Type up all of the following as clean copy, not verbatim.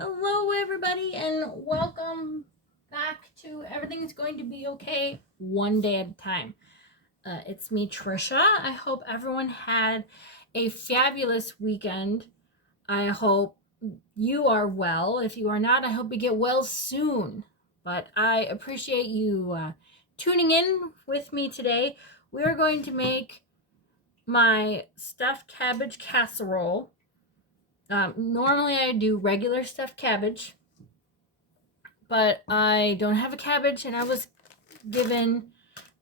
Hello, everybody, and welcome back to Everything's Going to Be Okay One Day at a Time. It's me, Trisha. I hope everyone had a fabulous weekend. I hope you are well. If you are not, I hope you get well soon. But I appreciate you tuning in with me today. We are going to make my stuffed cabbage casserole. Normally, I do regular stuffed cabbage, but I don't have a cabbage, and I was given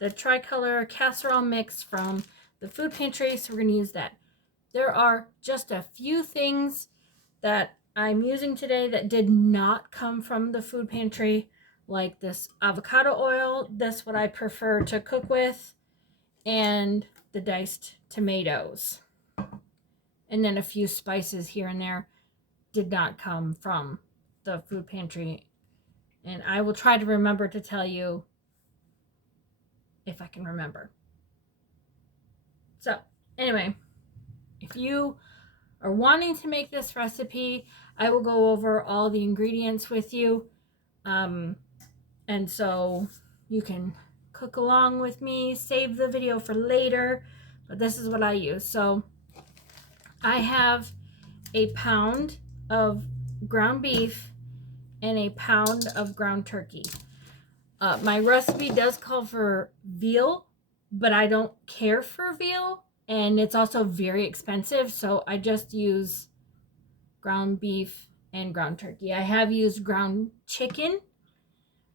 the tricolor casserole mix from the food pantry, so we're going to use that. There are just a few things that I'm using today that did not come from the food pantry, like this avocado oil. That's what I prefer to cook with, and the diced tomatoes. And then a few spices here and there did not come from the food pantry. And I will try to remember to tell you if I can remember. So, anyway, if you are wanting to make this recipe, I will go over all the ingredients with you. And so you can cook along with me, save the video for later, but this is what I use. So, I have a pound of ground beef and a pound of ground turkey. My recipe does call for veal, but I don't care for veal, and it's also very expensive, so I just use ground beef and ground turkey. I have used ground chicken,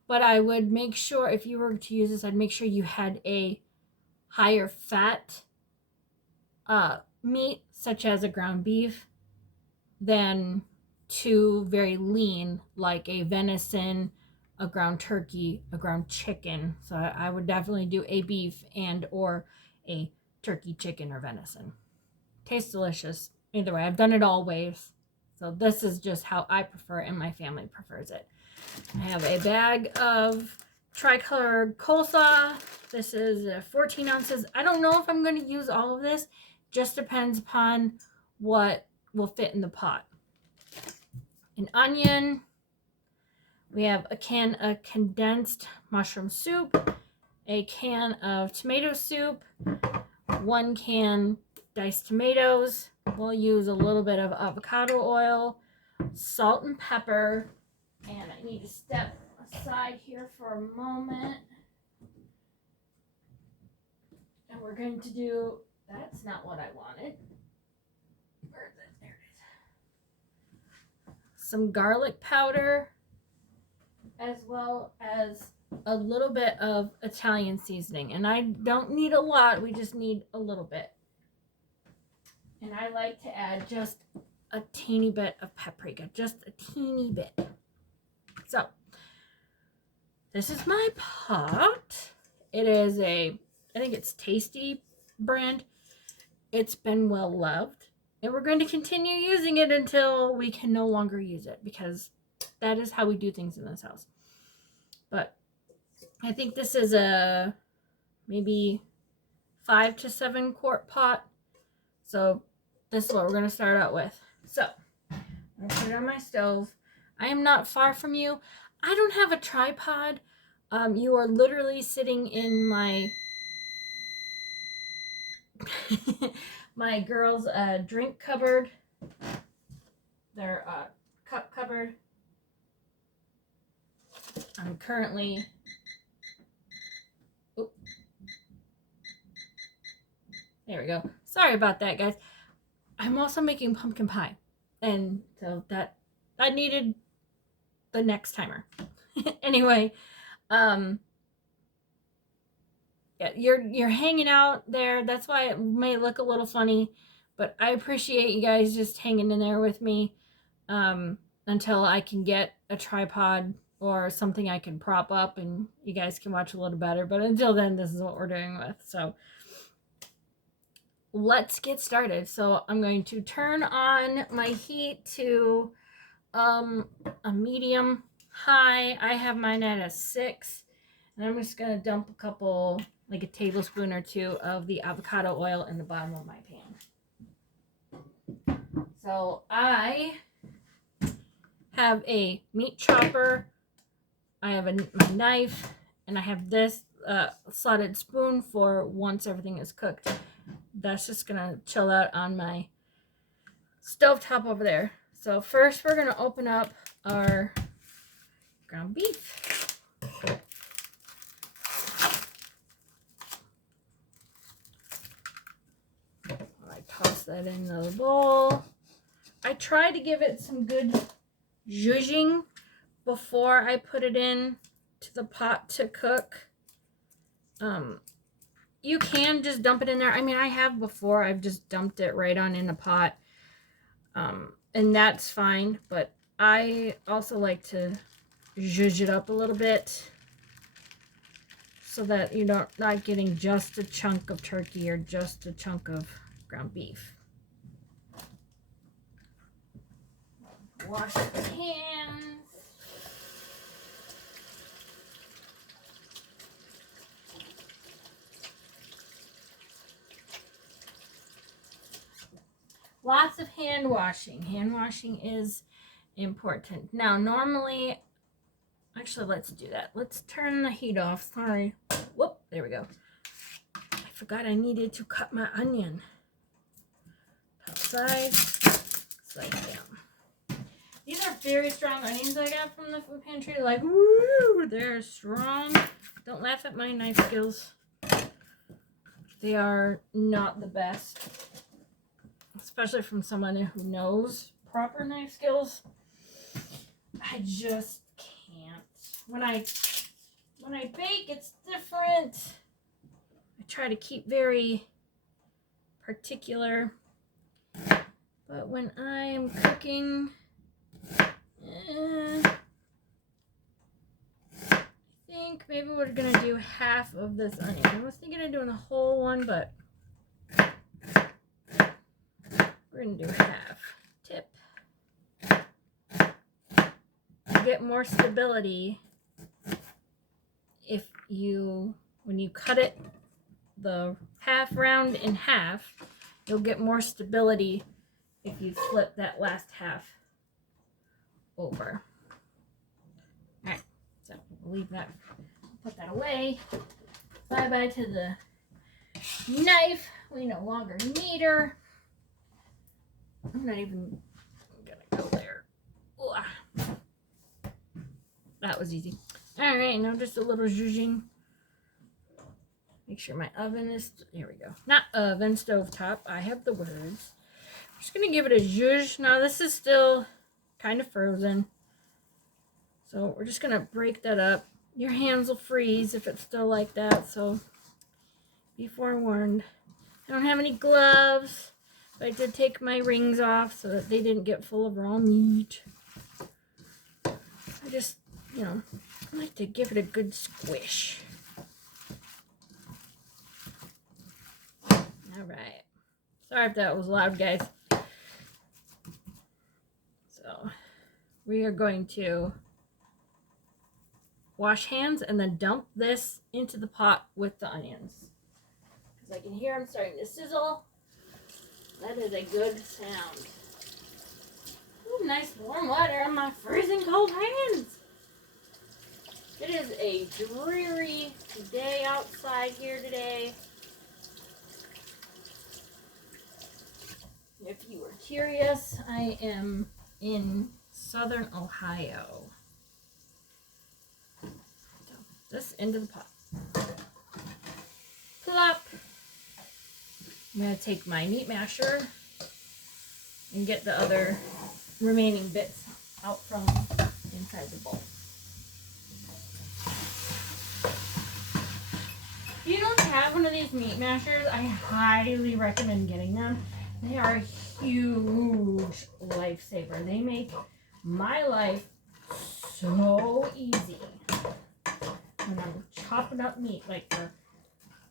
but I would make sure, if you were to use this, I'd make sure you had a higher fat meat, such as a ground beef, than two very lean, like a venison, a ground turkey, a ground chicken. So I would definitely do a beef and or a turkey, chicken, or venison. Tastes delicious. Either way, I've done it all ways. So this is just how I prefer it and my family prefers it. I have a bag of tricolor coleslaw. This is 14 ounces. I don't know if I'm going to use all of this. Just depends upon what will fit in the pot. An onion. We have a can of condensed mushroom soup, a can of tomato soup, 1 can diced tomatoes. We'll use a little bit of avocado oil, salt and pepper, and I need to step aside here for a moment. And we're going to do, that's not what I wanted. Where is it? There it is. Some garlic powder, as well as a little bit of Italian seasoning. And I don't need a lot, we just need a little bit. And I like to add just a teeny bit of paprika, just a teeny bit. So, this is my pot. It is I think it's Tasty brand. It's been well loved. And we're going to continue using it until we can no longer use it, because that is how we do things in this house. But I think this is a maybe 5 to 7 quart pot. So this is what we're going to start out with. So I'm going to put it on my stove. I am not far from you. I don't have a tripod. You are literally sitting in my my girls' drink cupboard. Their cup cupboard. I'm currently there we go. Sorry about that, guys. I'm also making pumpkin pie, and so that I needed the next timer. Anyway, yeah, you're hanging out there. That's why it may look a little funny, but I appreciate you guys just hanging in there with me until I can get a tripod or something I can prop up and you guys can watch a little better. But until then, this is what we're doing with. So let's get started. So I'm going to turn on my heat to a medium high. I have mine at a 6, and I'm just going to dump a couple, like a tablespoon or 2 of the avocado oil in the bottom of my pan. So I have a meat chopper, I have my knife, and I have this slotted spoon for once everything is cooked. That's just gonna chill out on my stovetop over there. So first we're gonna open up our ground beef. I toss that into the bowl. I try to give it some good zhuzhing before I put it in to the pot to cook. You can just dump it in there. I mean, I have before. I've just dumped it right on in the pot. And that's fine. But I also like to zhuzh it up a little bit so that you're not getting just a chunk of turkey or just a chunk of ground beef. Wash the hands. Lots of hand washing. Hand washing is important. Now, normally, actually, let's do that. Let's turn the heat off. Sorry. Whoop, there we go. I forgot I needed to cut my onion. Top side, side down. These are very strong onions I got from the food pantry. Like, woo, they're strong. Don't laugh at my knife skills. They are not the best. Especially from someone who knows proper knife skills. I just can't. When I bake, it's different. I try to keep very particular. But when I'm cooking, I think maybe we're gonna do half of this onion. I was thinking of doing the whole one, but we're gonna do half. Tip. You get more stability when you cut it the half round in half, you'll get more stability if you flip that last half over. All right, so we'll leave that, put that away. Bye-bye to the knife. We no longer need her. I'm not even gonna go there. Ooh. That was easy. All right, now just a little zhuzhing. Make sure my oven is, here we go. Not oven, stovetop. I have the words. I'm just gonna give it a zhuzh. Now this is still kind of frozen. So we're just gonna break that up. Your hands will freeze if it's still like that, so be forewarned. I don't have any gloves, but I did take my rings off so that they didn't get full of raw meat. I just, I like to give it a good squish. All right. Sorry if that was loud, guys. So we are going to wash hands and then dump this into the pot with the onions. Because I can hear them starting to sizzle. That is a good sound. Ooh, nice warm water on my freezing cold hands. It is a dreary day outside here today. If you were curious, I am in southern Ohio. Dump this into the pot. Plop. I'm going to take my meat masher and get the other remaining bits out from inside the bowl. If you don't have one of these meat mashers, I highly recommend getting them. They are a huge lifesaver. They make my life so easy when I'm chopping up meat, like for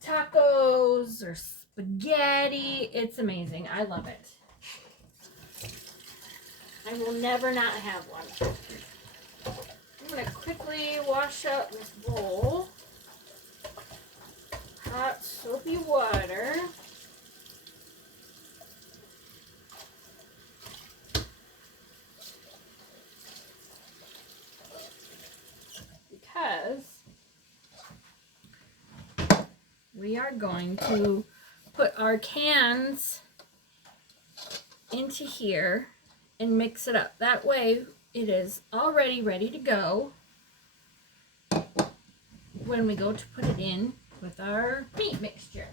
tacos or spaghetti. It's amazing. I love it. I will never not have one. I'm going to quickly wash up this bowl. Hot soapy water. we are going to put our cans into here and mix it up. That way it is already ready to go when we go to put it in with our meat mixture.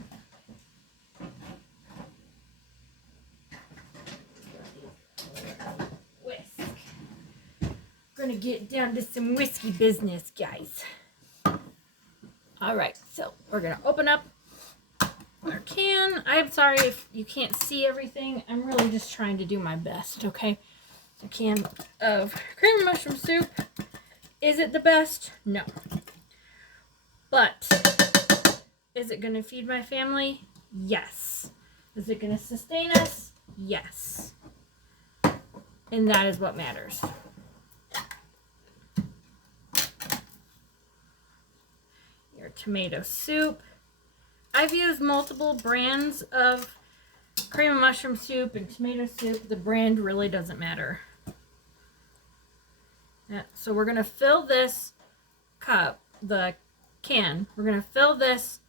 Whisk. Gonna get down to some whiskey business, guys. All right, so we're gonna open up our can. I'm sorry if you can't see everything. I'm really just trying to do my best, okay? So a can of cream and mushroom soup. Is it the best? No. But is it gonna feed my family? Yes. Is it gonna sustain us? Yes. And that is what matters. Your tomato soup. I've used multiple brands of cream and mushroom soup and tomato soup. The brand really doesn't matter. Yeah, so we're going to fill this cup, the can, we're going to fill this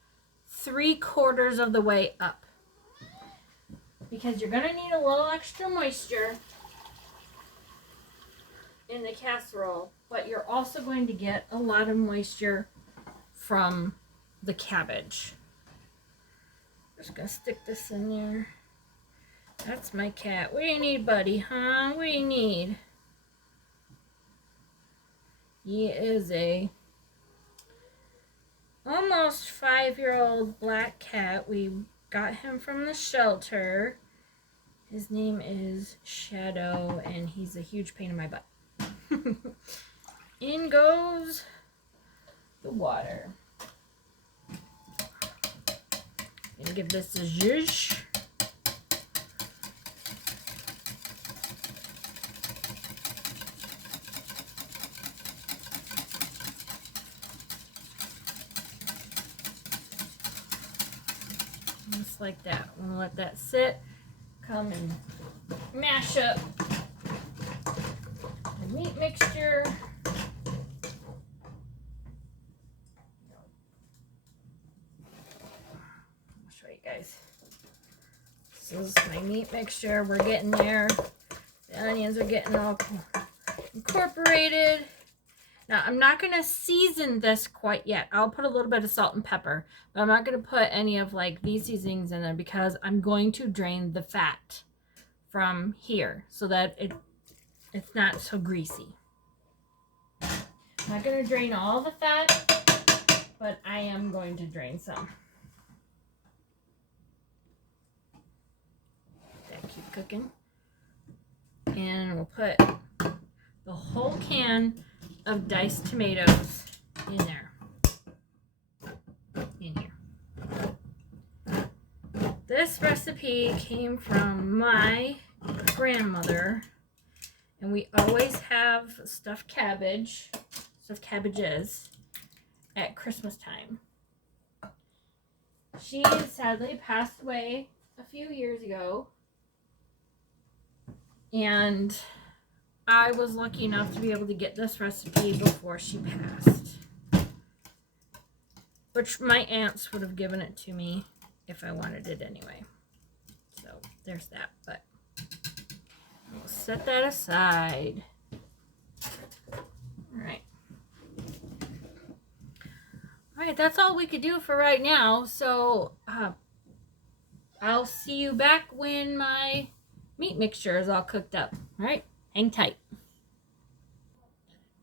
3/4 of the way up. Because you're going to need a little extra moisture in the casserole, but you're also going to get a lot of moisture from the cabbage. Just gonna stick this in there. That's my cat. What do you need, buddy? Huh? What do you need? He is a almost 5-year-old black cat. We got him from the shelter. His name is Shadow, and he's a huge pain in my butt. In goes the water. Gonna give this a zhuzh. Just like that. I'm gonna let that sit. Come and mash up the meat mixture. I'll show you guys. This is my meat mixture. We're getting there. The onions are getting all incorporated. Now, I'm not going to season this quite yet. I'll put a little bit of salt and pepper, but I'm not going to put any of like these seasonings in there because I'm going to drain the fat from here so that it's not so greasy. I'm not going to drain all the fat, but I am going to drain some. Keep cooking. And we'll put the whole can of diced tomatoes in there. In here. This recipe came from my grandmother, and we always have stuffed cabbages at Christmas time. She sadly passed away a few years ago. And I was lucky enough to be able to get this recipe before she passed. Which my aunts would have given it to me if I wanted it anyway. So there's that. But we'll set that aside. Alright. Alright, that's all we could do for right now. So I'll see you back when my meat mixture is all cooked up. All right, hang tight.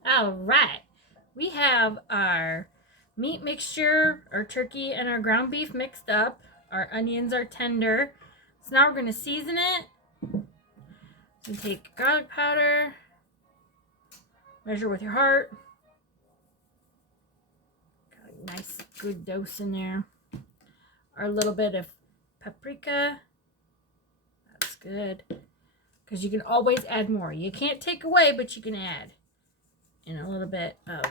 All right, we have our meat mixture, our turkey and our ground beef mixed up. Our onions are tender. So now we're going to season it. So take garlic powder, measure with your heart. Got a nice good dose in there. Our little bit of paprika. That's good. Because you can always add more. You can't take away, but you can add. And a little bit of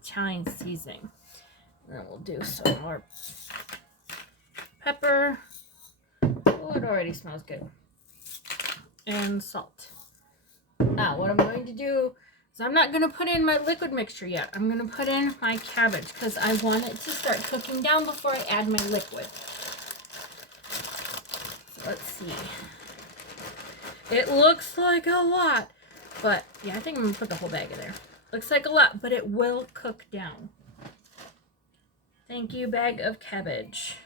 Italian seasoning. And then we'll do some more pepper. Oh, it already smells good. And salt. Now, what I'm going to do So I'm not going to put in my liquid mixture yet. I'm going to put in my cabbage because I want it to start cooking down before I add my liquid. So let's see. It looks like a lot, but yeah, I think I'm going to put the whole bag in there. Looks like a lot, but it will cook down. Thank you, bag of cabbage.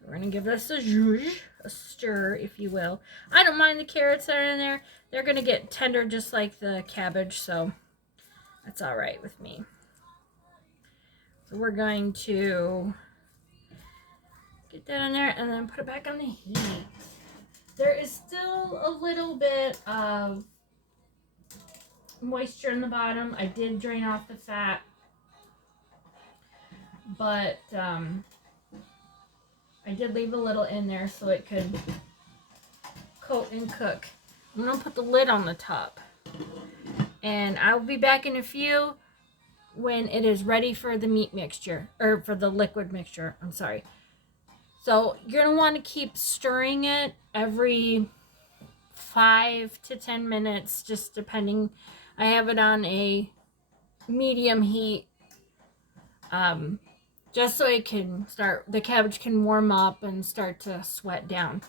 So we're going to give this a zhuzh, a stir, if you will. I don't mind the carrots that are in there. They're going to get tender just like the cabbage, so that's all right with me. So we're going to get that in there and then put it back on the heat. There is still a little bit of moisture in the bottom. I did drain off the fat, but I did leave a little in there so it could coat and cook. I'm going to put the lid on the top. And I'll be back in a few when it is ready for the meat mixture, or for the liquid mixture, I'm sorry. So you're going to want to keep stirring it every 5 to 10 minutes, just depending. I have it on a medium heat, just so it can start, the cabbage can warm up and start to sweat down.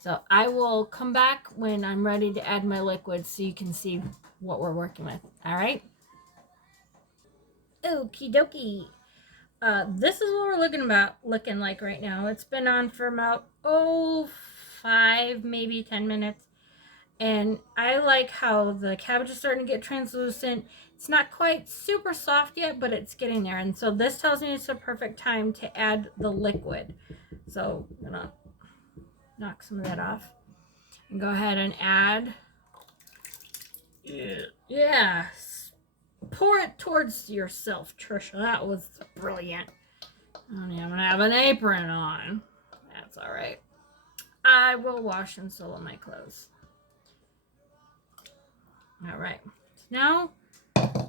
So I will come back when I'm ready to add my liquid so you can see what we're working with. All right. Okie dokie. This is what we're looking like right now. It's been on for about 5, maybe 10 minutes. And I like how the cabbage is starting to get translucent. It's not quite super soft yet, but it's getting there. And so this tells me it's the perfect time to add the liquid. So I'm gonna knock some of that off and go ahead and add. Yeah. Pour it towards yourself, Trisha. That was brilliant. I don't even have an apron on. That's all right. I will wash and sew my clothes. All right. So now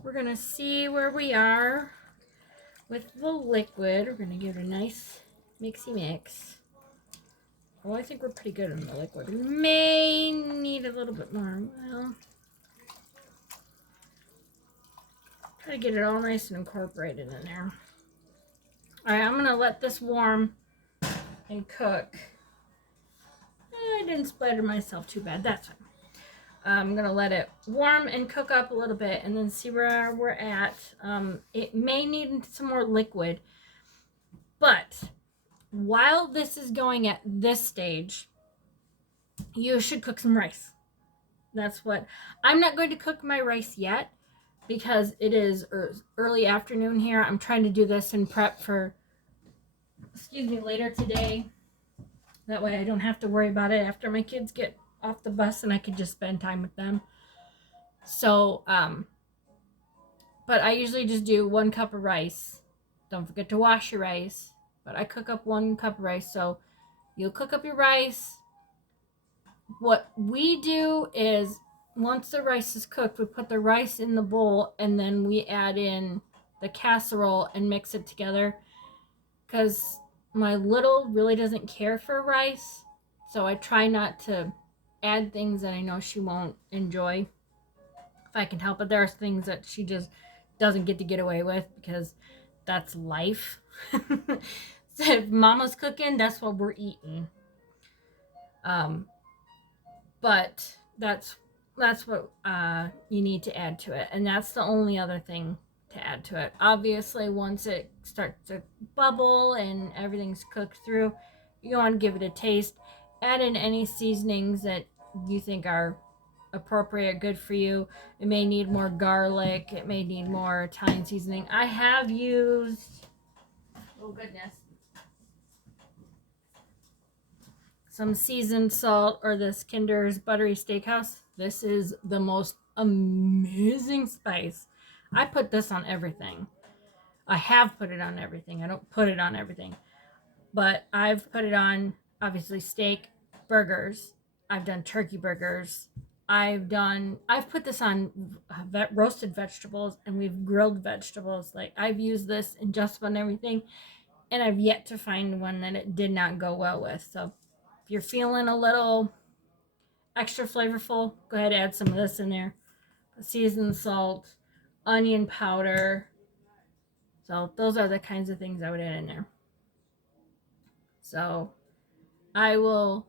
we're going to see where we are with the liquid. We're going to give it a nice mixy mix. Well, I think we're pretty good in the liquid. We may need a little bit more. Well, try to get it all nice and incorporated in there. All right, I'm going to let this warm and cook. I didn't splatter myself too bad. That's fine. I'm going to let it warm and cook up a little bit and then see where we're at. It may need some more liquid, but while this is going at this stage, you should cook some rice. That's what I'm not going to cook my rice yet because it is early afternoon here. I'm trying to do this in prep for, later today. That way I don't have to worry about it after my kids get off the bus and I can just spend time with them. So, but I usually just do 1 cup of rice. Don't forget to wash your rice. But I cook up 1 cup of rice. So you'll cook up your rice. What we do is once the rice is cooked, we put the rice in the bowl and then we add in the casserole and mix it together. Because my little really doesn't care for rice. So I try not to add things that I know she won't enjoy. If I can help it, there are things that she just doesn't get away with because that's life. So if mama's cooking, that's what we're eating. But that's what you need to add to it, and that's the only other thing to add to it. Obviously, once it starts to bubble and everything's cooked through, you want to give it a taste. Add in any seasonings that you think are appropriate, good for you. It may need more garlic. It may need more Italian seasoning. I have used, oh goodness, some seasoned salt or this Kinder's Buttery Steakhouse. This is the most amazing spice. I put this on everything. I have put it on everything. I don't put it on everything. But I've put it on, obviously, steak, burgers. I've done turkey burgers. I've put this on roasted vegetables, and we've grilled vegetables. Like, I've used this in just about everything, and I've yet to find one that it did not go well with. So if you're feeling a little extra flavorful, go ahead and add some of this in there. seasoned salt, onion powder. So those are the kinds of things I would add in there. So I will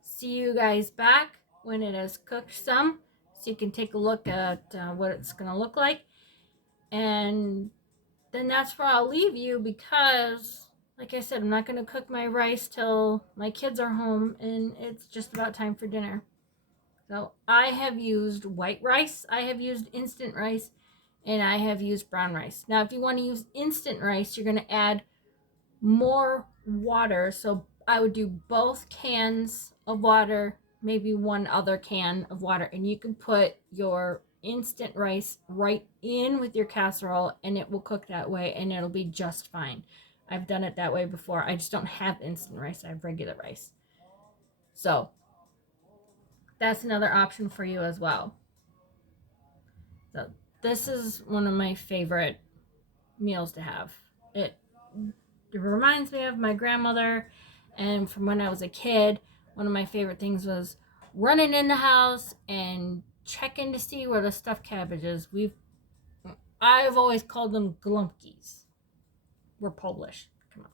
see you guys back when it has cooked some, so you can take a look at what it's going to look like. And then that's where I'll leave you, because like I said, I'm not going to cook my rice till my kids are home and it's just about time for dinner. So I have used white rice, I have used instant rice, and I have used brown rice. Now if you want to use instant rice, you're going to add more water. So I would do both cans of water, maybe one other can of water, and you can put your instant rice right in with your casserole and it will cook that way and it'll be just fine. I've done it that way before. I just don't have instant rice, I have regular rice. So that's another option for you as well. So this is one of my favorite meals to have. It reminds me of my grandmother, and from when I was a kid, one of my favorite things was running in the house and checking to see where the stuffed cabbage is. I've always called them glumpkies. We're Polish. Come on.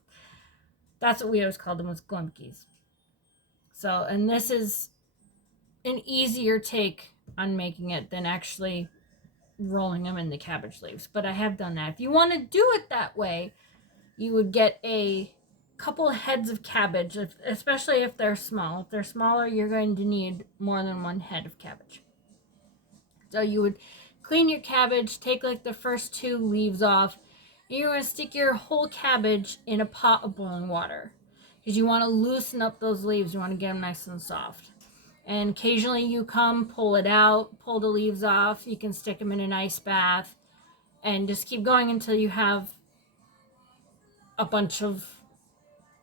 That's what we always called them, was glumpkies. So, and this is an easier take on making it than actually rolling them in the cabbage leaves. But I have done that. If you want to do it that way, you would get a couple of heads of cabbage, especially if they're small. If they're smaller, you're going to need more than one head of cabbage. So you would clean your cabbage, take like the first 2 leaves off, and you're going to stick your whole cabbage in a pot of boiling water, because you want to loosen up those leaves. You want to get them nice and soft. And occasionally you come, pull it out, pull the leaves off. You can stick them in an ice bath and just keep going until you have a bunch of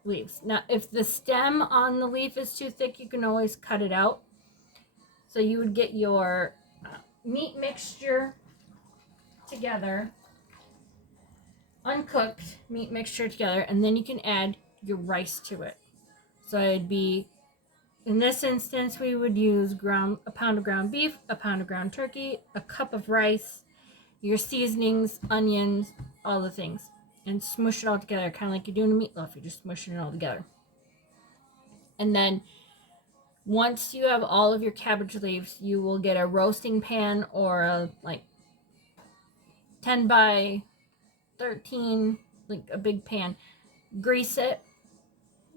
leaves. Now, if the stem on the leaf is too thick, you can always cut it out. So you would get your meat mixture together, uncooked meat mixture together, and then you can add your rice to it. So it'd be, in this instance, we would use a pound of ground beef, a pound of ground turkey, a cup of rice, your seasonings, onions, all the things, and smush it all together, kind of like you're doing a meatloaf. You're just smushing it all together. And then once you have all of your cabbage leaves, you will get a roasting pan or a like 10 by 13, like a big pan. Grease it,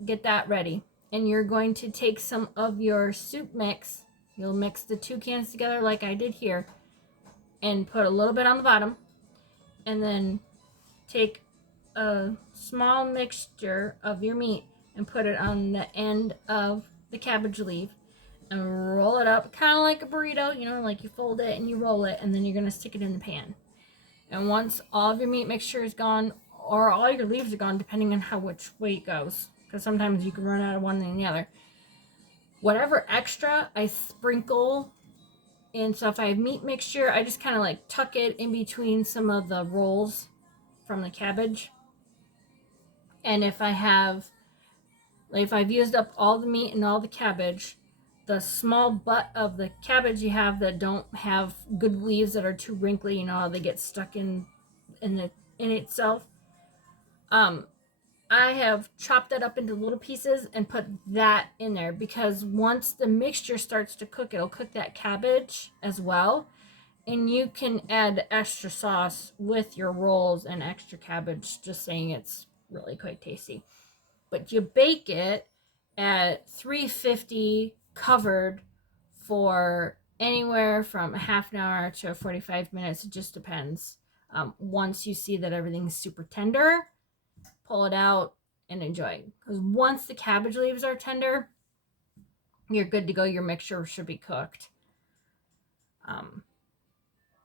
get that ready. And you're going to take some of your soup mix. You'll mix the 2 cans together like I did here and put a little bit on the bottom. And then take a small mixture of your meat and put it on the end of the cabbage leaf and roll it up, kind of like a burrito, like you fold it and you roll it, and then you're going to stick it in the pan. And once all of your meat mixture is gone, or all your leaves are gone, depending on which way it goes, because sometimes you can run out of one and the other, whatever extra I sprinkle in. So if I have meat mixture, I just kind of like tuck it in between some of the rolls from the cabbage. And if I've used up all the meat and all the cabbage, the small butt of the cabbage you have that don't have good leaves, that are too wrinkly, they get stuck in itself. I have chopped that up into little pieces and put that in there, because once the mixture starts to cook, it'll cook that cabbage as well. And you can add extra sauce with your rolls and extra cabbage, just saying it's really quite tasty. But you bake it at 350 covered for anywhere from a half an hour to 45 minutes. It just depends. Once you see that everything's super tender, pull it out and enjoy. Because once the cabbage leaves are tender, you're good to go. Your mixture should be cooked.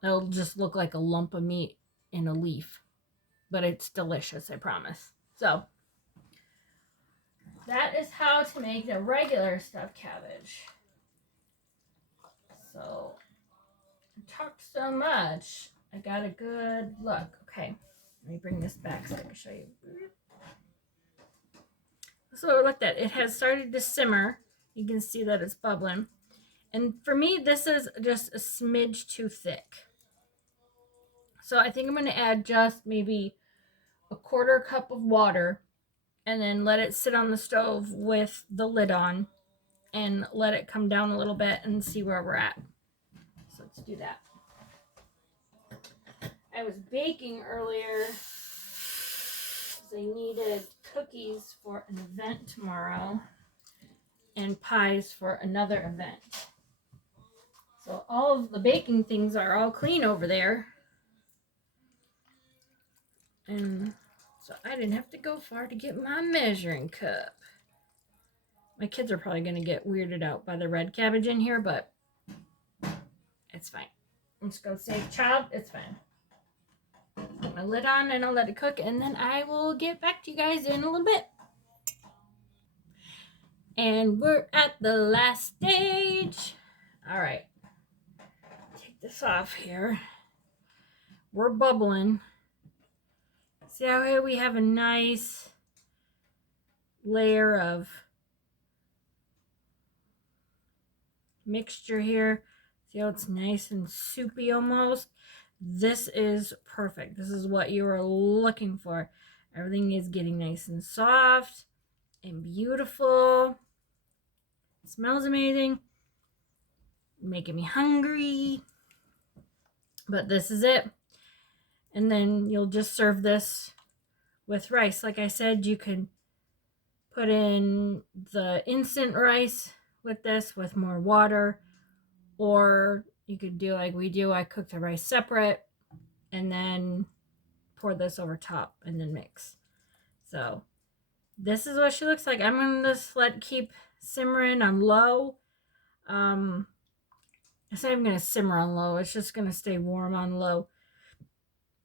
It'll just look like a lump of meat in a leaf, but it's delicious, I promise. So that is how to make the regular stuffed cabbage. So I talked so much, I got a good look. Okay, let me bring this back so I can show you. So look, that it has started to simmer. You can see that it's bubbling. And for me, this is just a smidge too thick. So I think I'm going to add just maybe a 1/4 cup of water and then let it sit on the stove with the lid on and let it come down a little bit and see where we're at. So let's do that. I was baking earlier because I needed cookies for an event tomorrow and pies for another event. So all of the baking things are all clean over there. And so I didn't have to go far to get my measuring cup. My kids are probably going to get weirded out by the red cabbage in here, but it's fine. I'm just going to say, child, it's fine. Put my lid on and I'll let it cook, and then I will get back to you guys in a little bit. And we're at the last stage. All right. Take this off here. We're bubbling. See how here we have a nice layer of mixture here. See how it's nice and soupy almost? This is perfect. This is what you are looking for. Everything is getting nice and soft and beautiful. It smells amazing. Making me hungry. But this is it. And then you'll just serve this with rice. Like I said, you can put in the instant rice with this with more water, or you could do like we do. I cook the rice separate and then pour this over top and then mix. So this is what she looks like. I'm going to just let it keep simmering on low. It's not even going to simmer on low. It's just going to stay warm on low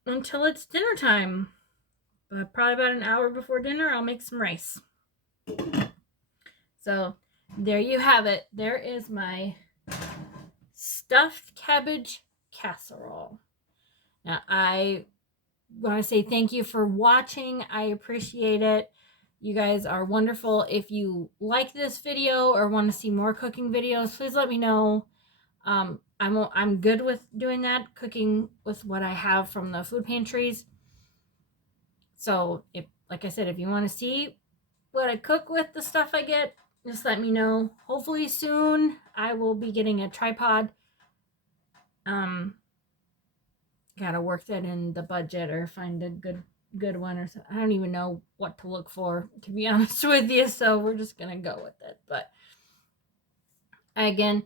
until it's dinner time. But probably about an hour before dinner, I'll make some rice. So there you have it. There is my stuffed cabbage casserole. Now, I want to say thank you for watching. I appreciate it. You guys are wonderful. If you like this video or want to see more cooking videos, please let me know. I'm good with doing that, cooking with what I have from the food pantries. So, if, like I said, if you want to see what I cook with the stuff I get, just let me know. Hopefully soon I will be getting a tripod. Gotta work that in the budget or find a good one or something. I don't even know what to look for, to be honest with you, so we're just gonna go with it. But again,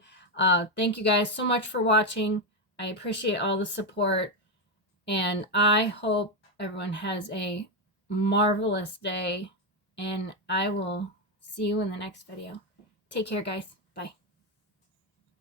thank you guys so much for watching. I appreciate all the support, and I hope everyone has a marvelous day, and I will see you in the next video. Take care, guys.